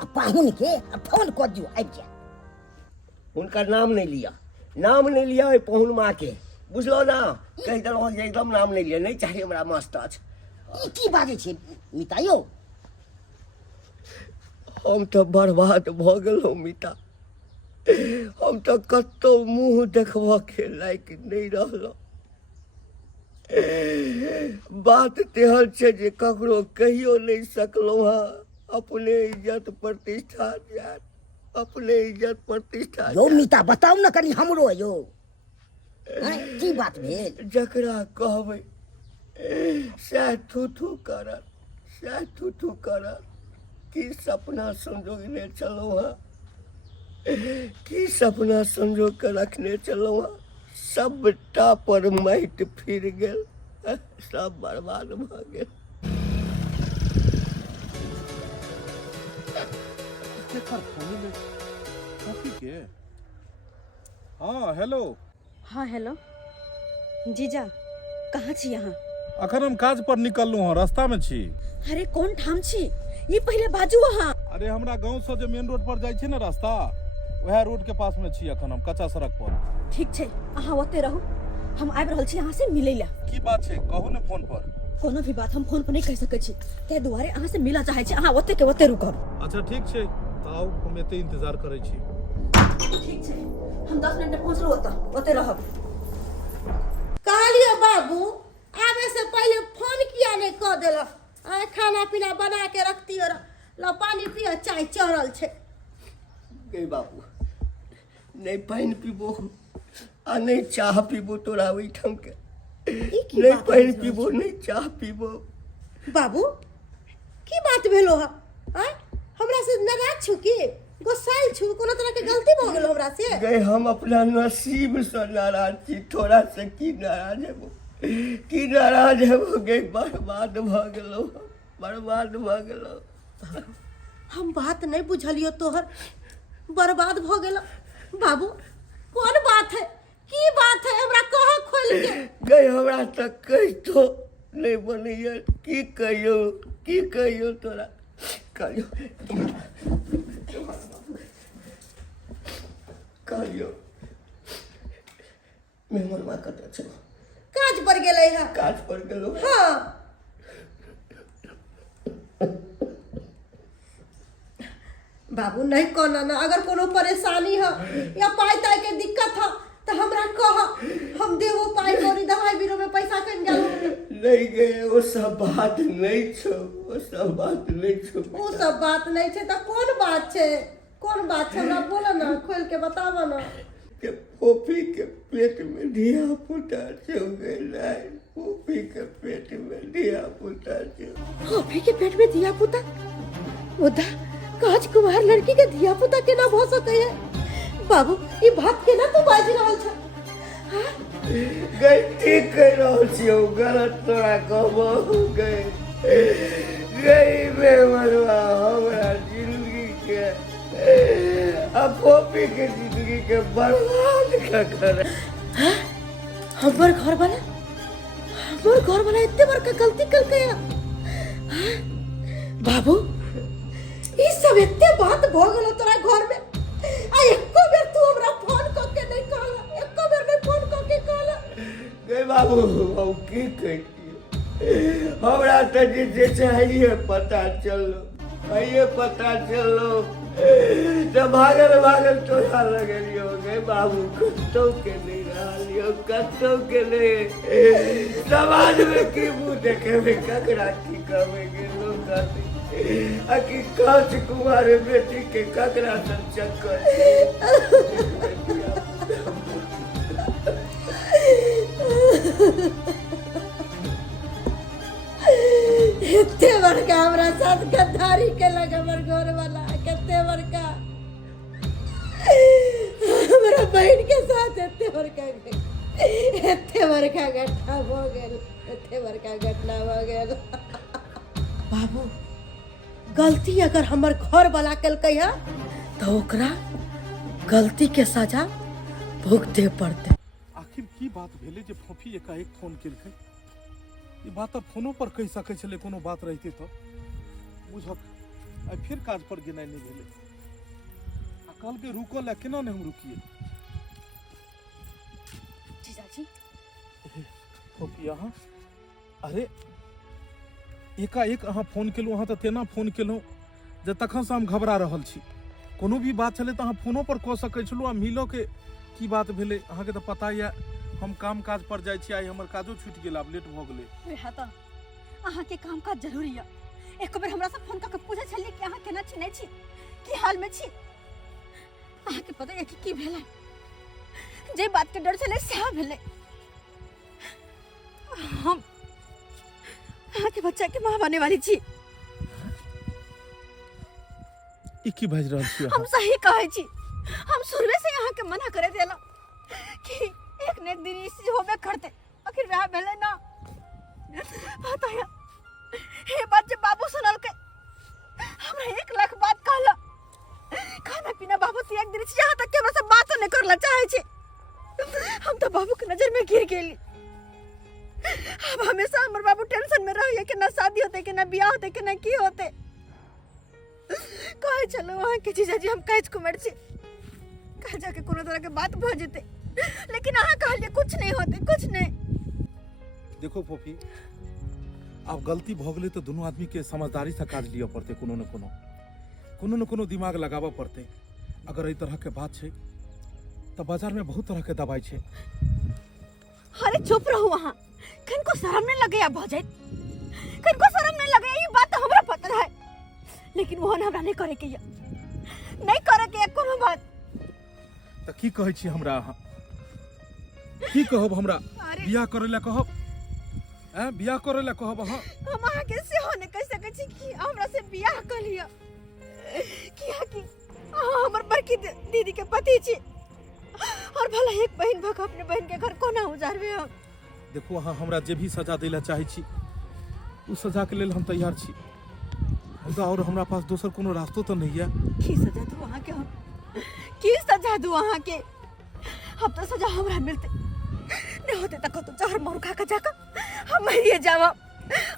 आ पाहुन के फोन कऽ दियो, आबि जाए। उनका नाम नहीं लिया, नाम नहीं लिया ओइ पहुन माँ के, बुझलो ना? कह देलहुँ जे एकदम नाम नहीं लिया, नहीं चाही हमरा मस्त अछि। ई की बाजै छै मीता यो? हम तो बर्बाद भ गेलहुँ मीता, हम तो कतौ मुँह देखबा के लायक नहीं रहलहुँ। बात तेहन छै जे ककरो कहियो नहीं सकलहुँ हाँ। अपने इज्जत प्रतिष्ठा जात, अपने इज्जत प्रतिष्ठा यो मीता बताउ ना कनी हमरो यो, की बात भेल? जकरा कहबै सएह थू थू करत, सएह थू थू करत। की सपना संजोगने चलहुँ हाँ, की सपना संजोग के रखने चलहुँ हाँ। सबटा पर माटि फिर गेल, सब बर्बाद भ गेल। हाँ हेलो। हाँ हेलो जीजा, कहाँ छी यहाँ? अखन हम काज पर निकललू हँ, रास्ता में छी। अरे कौन ठाम छी, ये पहले बाजू अहाँ। अरे हमरा गांव से जो मेन रोड पर जाइ छै ने रास्ता, वह रोड के पास में छी अखन हम, कच्चा सड़क पर। ठीक छै, अहाँ ओते रहू, हम आबि रहल छी अहाँ से मिलै ला। की बात छै कहू ने फोन पर। कोनो भी बात हम फोन पर नहीं कह सकै छी, ते दुआरे अहाँ से मिला चाहे छी, अहाँ ओते के ओते रुकब। अच्छा ठीक छै, आओ हम एते इंतजार करै छी। ठीक छै, हम 10 मिनट में पहुंचलू, ओते रहब। कहलिए बाबू, आवे से पहले फोन किया नहीं कह देलक? खाना पीना बना के रखती हो, लो पानी पियो, चाय चढ़ल छे। गई बाबू, नहीं पानी पीबो आ नहीं चाह पीबो तोरा ओहिठाम के, नहीं पानी पीबो नहीं चाह पीबो। बाबू की बात भेलो है? हमरा से नाराज छु की गोसाइल छु? कोनो तरह के गलती भ गेलो हमरा से? गई हम अपना नसीब से नाराज छी, थोड़ा से की नाराज हेबो। कि नाराज हो गई, बर्बाद भ गेलो, बर्बाद भ गेलो। हम बात नहीं बुझलियो तोहर, बर्बाद भ गेल। बाबू कौन बात है, की बात है, हमरा कह खोल के। गई हमरा तक कही तो नहीं बनैया, की कहियो तोरा कहियो मेहमानवा कतऽ छौ? काज पर गेलै है। काज पर गेलो? हाँ। बाबू नहीं कहना ना, अगर कोनो परेशानी है या पाई ताई के दिक्कत है तो हमरा कह, हम देबो पाई कौड़ी, दवाई बीरो में पैसा कम गेल। नहीं गए, वो सब बात नहीं छो, वो सब बात नहीं छो। वो सब बात नहीं छे तो कौन बात छे, कौन बात छे हमरा बोला ना, खोल के बतावा ना। के पोपी के पेट में धिया पुता छो गए, पोपी के पेट में धिया पुता छो। पोपी के पेट में धिया पुता? उदा राजकुमार लड़की के धिया पुता केना भ सकै है? बाबू ई बात केना तू बाज रहल छ? गई ठीक कह रहल छियौ, गलत तोरा कहबो। गई बेमरवा हमरा जिंदगी के अब पोपी के जिंदगी के बर्बाद कर। हमर घर वाला इतने बड़का गलती कर गया। बाबू ई सब इतने बात भ गेलो तोरा घर में, आ एको बेर तू हमरा फोन क के नहीं कहला, एको बेर नहीं फोन क के कहला। गई बाबू की कहती हमरा तो जे चाहिए पता चलो तो भागल तोरा लगलियो। गई बाबू कतो के नहीं रहलियो, कतो के नहीं। समाज में की मुँह देखेबे, ककरा की कहबे के लोग कहते कि कांच कुमार बेटी के ककरा सब चक्कर। इतने बड़का हमरा साथ गद्दारी के लग हमर घर वाला, कितने बड़का हमरा बहन के साथ इतने बड़का घटना हो गेल, इतने बड़का घटना हो गेल। बाबू गलती अगर हमर घर वाला कलकै है तो ओकरा गलती के सजा भुगते पड़ते। आखिर की बात भेले जे फोफी एकाएक फोन केलकै? ई बात अब फोनो पर कहि सकै छलै, कोनो बात रहते तो बुझक। आई फिर काज पर गेनाइ नहीं भेले, आ कहलकै रुकल है, केना नहीं हम रुकिए? जीजाजी फोफी अहाँ, अरे एकाएक अहाँ फोन केलहुँ, अहाँ तो तेना फोन केलहुँ जे तखन से हम घबरा रहल छी। कोनो भी बात छलै तो अहाँ फोनो पर कह सकै छलहुँ, आ मिलो के की बात भेलै अहाँके तो पता है। हम काम काज पर जाइ छी, आई हमर काजो छूटि गेल, आब लेट भ गेलै। वएह त अहाँ के काम काज जरूरी है। एक बेर हमरा से फोन क के पूछे छलिए कि अहाँ केना छी, नहीं छी, की हाल में छी। अहाँ के पता है कि की भेलै? जे बात के डर छलै सएह भेलै। हम अहाँ के बच्चा के मां बने वाली छी। ई की बाजि रहल छी? हम सही कहै छी, हम शुरुए से अहाँ के मना करे देला कि एक ने एक दिन इस होबे करते, आखिर वह भेले ना। पता है हे बात जे बाबू सुनल के हमरा 1 लाख बात कहला, खाना पीना बाबू से एक दिन यहाँ तक के हमरा से बात नहीं करला चाहे छी। हम तो बाबू के नजर में गिर गेली। अब हमेशा हमर बाबू टेंशन में रहिए कि ना शादी होते, कि ना बियाह होते, कि ना की होते। कहे चलो वहाँ के जीजाजी हम कैच कुमार छी, कह जाके कोनो तरह के बात भ जेते, लेकिन अहाँ कहलिए कुछ नहीं होते, कुछ नहीं। देखो फोफी, अब गलती भ गेलै तो दोनों आदमी के समझदारी से काज लिया पड़ते, कोनो न कोनो दिमाग लगाबा पड़ते। अगर एहि तरह के बात छै तो बाजार में बहुत तरह के दवाई छै। अरे चुप रहो वहाँ, कनको शर्म नहीं लगे अब जाए, कनको शर्म नहीं लगे, ये बात तो हमरा पता है, लेकिन वो हमरा नहीं करे के, नहीं करे के कोनो बात। तो की कहै छी हमरा अहाँ? की कहब हमरा? बियाह करे ला कहब? बियाह करे ला कहब अहाँ? हम अहाँ के सेहो नहीं कह सकै छी कि हमरा से बियाह कर लिया, किया कि अहाँ हमर बड़की दीदी के पति छी, और भला एक बहन भक अपने बहन के घर कोना उजारबे हम। देखो अहाँ हमरा जे भी सजा दै ला चाहै छी उ सजा के लेल हम तैयार छी। मुदा और हमरा पास दोसर कोनो रास्तो तो नहीं है। की सजा दू अहाँ के हम? की सजा दू अहाँ के? अब तो सजा हमरा मिलते नहीं होते तक तो जहर मोर खा के जाकर हम मरिए जावा,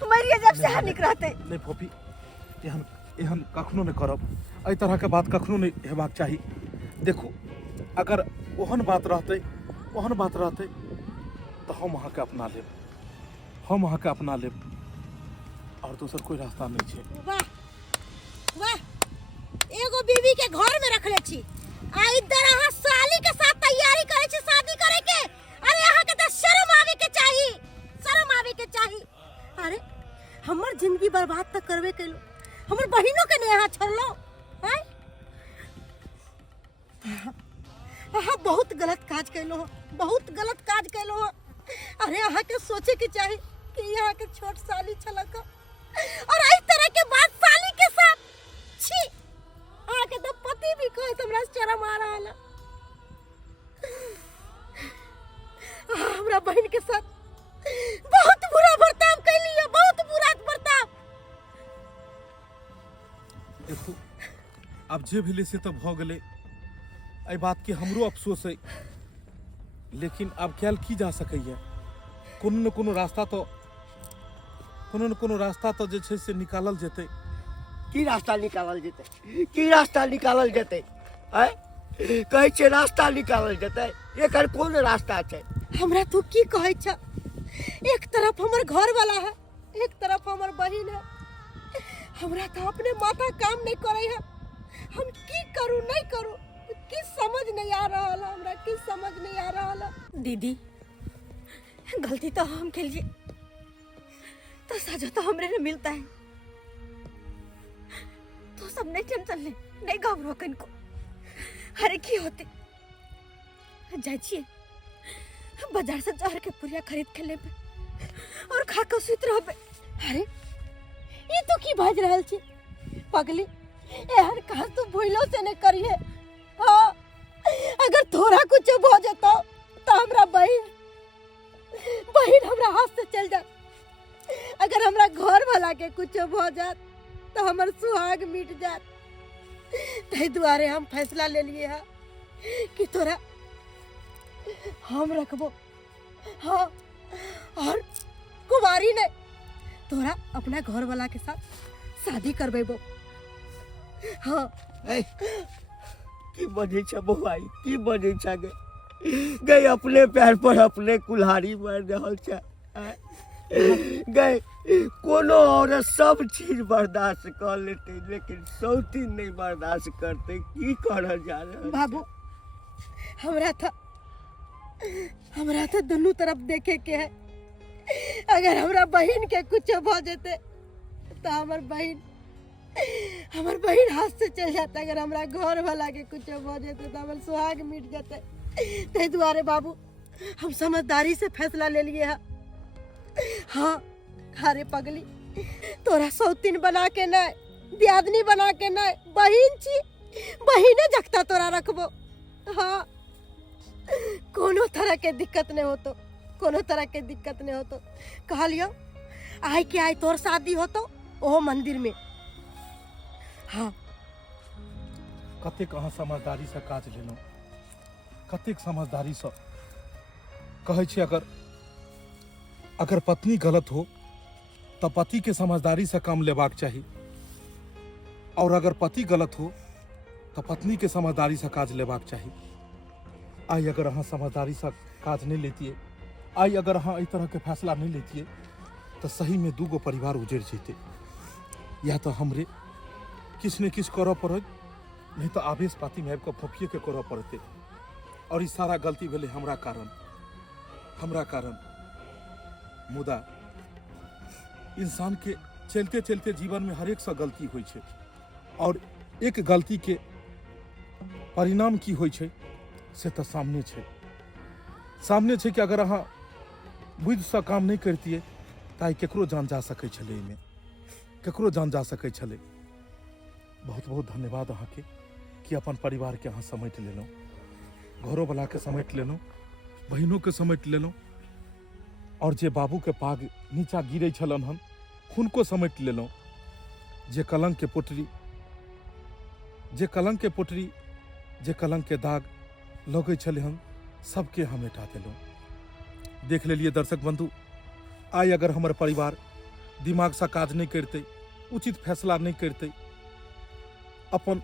मरिए जब से हानिक रहते। नहीं फोफी, एहन एहन कखनो नहीं करब। एहि तरह के बात कखनो नहीं हेबाक चाही। देखो अगर ओहन बात रहते तो हम अहाँ के अपना लेब, हम अहाँ के अपना लेब और दोसर कोई रास्ता नहीं छे। वाह वाह, एगो बीवी के घर में रखले छी आ इधर अहाँ साली के साथ तैयारी करे छी शादी करे के। अरे अहाँ के तो शर्म आवे के चाहिए, शर्म आवे के चाहिए। अरे हमर जिंदगी बर्बाद त करबे कैलो, हमर बहिनों के ने यहाँ छोड़लो हैं? अहाँ बहुत गलत काज कैलो हो, बहुत गलत काज कैलो हो। अरे अहाँ के सोचे के चाहिए कि यहाँ के छोट साली छलक और इस तरह के बात साली के साथ छी। अहाँ के तो पति भी कहे हमरा शर्म आ रहा है। हमरा बहन के साथ बहुत बुरा बर्ताव कैली है, बहुत बुरा बर्ताव। देखो अब जे भेले से तो भ गेले, एहि बात के हमरो अफसोस है, लेकिन अब कैल की जा सकैया। कोनो न कोनो रास्ता तो जे छै से निकालल जेतै। की रास्ता निकालल जेतै? की रास्ता निकालल जेतै? कहै छै रास्ता निकालल जेतै, एकर कोन रास्ता छै? हमरा तू की कहै छ? एक तरफ हमर घर वाला है, एक तरफ हमर बहिन है। हमरा तो अपने माथा काम नहीं करे है। हम की करूं नहीं करूं, की समझ नहीं आ रहा है हमरा, की समझ नहीं आ रहा है। दीदी गलती तो हम के लिए, तो सजा तो हमरे ने मिलता है। तो सब नहीं टेंशन ले, नहीं घबरो कनको। अरे की होते जाय छिए बाजार से जहर के पुरिया खरीद के लेबे और खा के सुत रहबे। अरे ये तो की बाज रहल छी पगली? एहन काज तू भूलो से नहीं करिए। हाँ, अगर थोड़ा कुछ हो जाता तो हमरा बहन हमरा हाथ से चल जात। अगर हमरा घर वाला के कुछ हो जात तो हमर सुहाग मिट जात। तै दुआरे हम फैसला ले लिए है कि तोरा हम रखबो। हाँ, और कुमारी ने तोरा अपना घर वाला के साथ शादी करबेबो। हाँ की बजे छ बौआई, की बजे छ गई अपने पैर पर अपने कुल्हाड़ी मार रहल छ। गई कोनो औरत सब चीज बर्दाश्त कर लेते, लेकिन सौतीन नहीं बर्दाश्त करते। की करल जा रहा बाबू? हमरा था दोनों तरफ देखे के है। अगर हमरा बहन के कुछ हो जाते तो हमर बहन हाथ से चल जाता। अगर हमरा घर वाला के कुछ हो जाते तो हमर सुहाग मिट जाते। ते दुआरे बाबू हम समझदारी से फैसला ले लिए है। हाँ, अरे पगली तोरा सौतीन बना के नहीं, दियादनी बना के नहीं, बहन छी, बहिने जगता तोरा रखबो। हाँ, कोनो तरह के दिक्कत नहीं हो तो, कोनो तरह के दिक्कत नहीं हो तो कह लियो आई के आई तोर शादी हो तो ओहो मंदिर में। हाँ, कतेक अहाँ समझदारी से काज लेलहुँ, कतेक समझदारी से कहै छी। अगर पत्नी गलत हो तो पति के समझदारी से काम लेबाक चाहिए, और अगर पति गलत हो तो पत्नी के समझदारी से काज लेबाक चाहिए। आई अगर अहाँ समझदारी से काज नहीं लेतिए, आई अगर अहाँ इस तरह के फैसला नहीं लेतिए तो सही में दूगो परिवार उजड़ जेते। या तो हमरे किछ ने किछ करऽ पड़त, नहीं तो आवेश पाती में आबि फोफिए के करऽ पड़ते। और ई सारा गलती भेले हमरा कारण। मुदा इंसान के चलते चलते जीवन में हर एक सा गलती होइ छै, और एक गलती के परिणाम की होइ छै से तो सामने छै कि अगर अहाँ बुद्धि से काम नहीं करतिए ताई केकरो जान जा सकै छलै, एहिमे केकरो जान जा सकै छलै। बहुत बहुत धन्यवाद अहाँ के कि अपन परिवार के अहाँ समेट लेलहुँ, घरो वाला के समेट लेलहुँ, बहिनों के समेट लेलहुँ, और जे बाबू के पाग नीचा गिरै छलन हन हुनको समेट लेलहुँ। जे कलंक के पोटरी जे कलंक के दाग लगै छलै हन सबके हम हटा देलहुँ। देख लेलिए दर्शक बंधु, आइ अगर हमर परिवार दिमाग से काज नहीं करते, उचित फैसला नहीं करते, अपन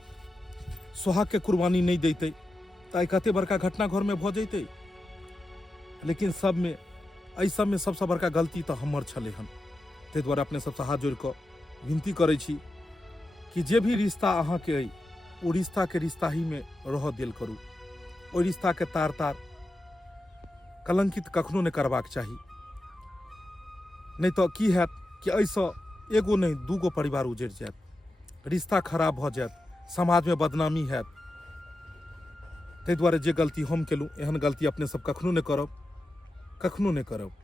सुहाग के कुर्बानी नहीं देते, तो कते बड़का घटना घर में भ जैते। लेकिन सब में सबसे बड़का गलती तो हमर छलै हन। ताहि दुआरे अपने सबसे हाथ जोड़ कऽ विनती करै छी कि जे भी रिश्ता अहाँ के अइ ओ रिश्ता के रिश्ता ही में रह देल करू। ओ रिश्ता के तार कलंकित कखनो नहीं करबाक चाही। नहीं तो की हैत कि ऐसा एगो नहीं दूगो परिवार उजड़ जायत, रिश्ता खराब भ जायत, समाज में बदनामी हैत। ताहि दुआरे जे गलती हम केलहुँ एहन गलती अपने सब कखनो नहीं करब।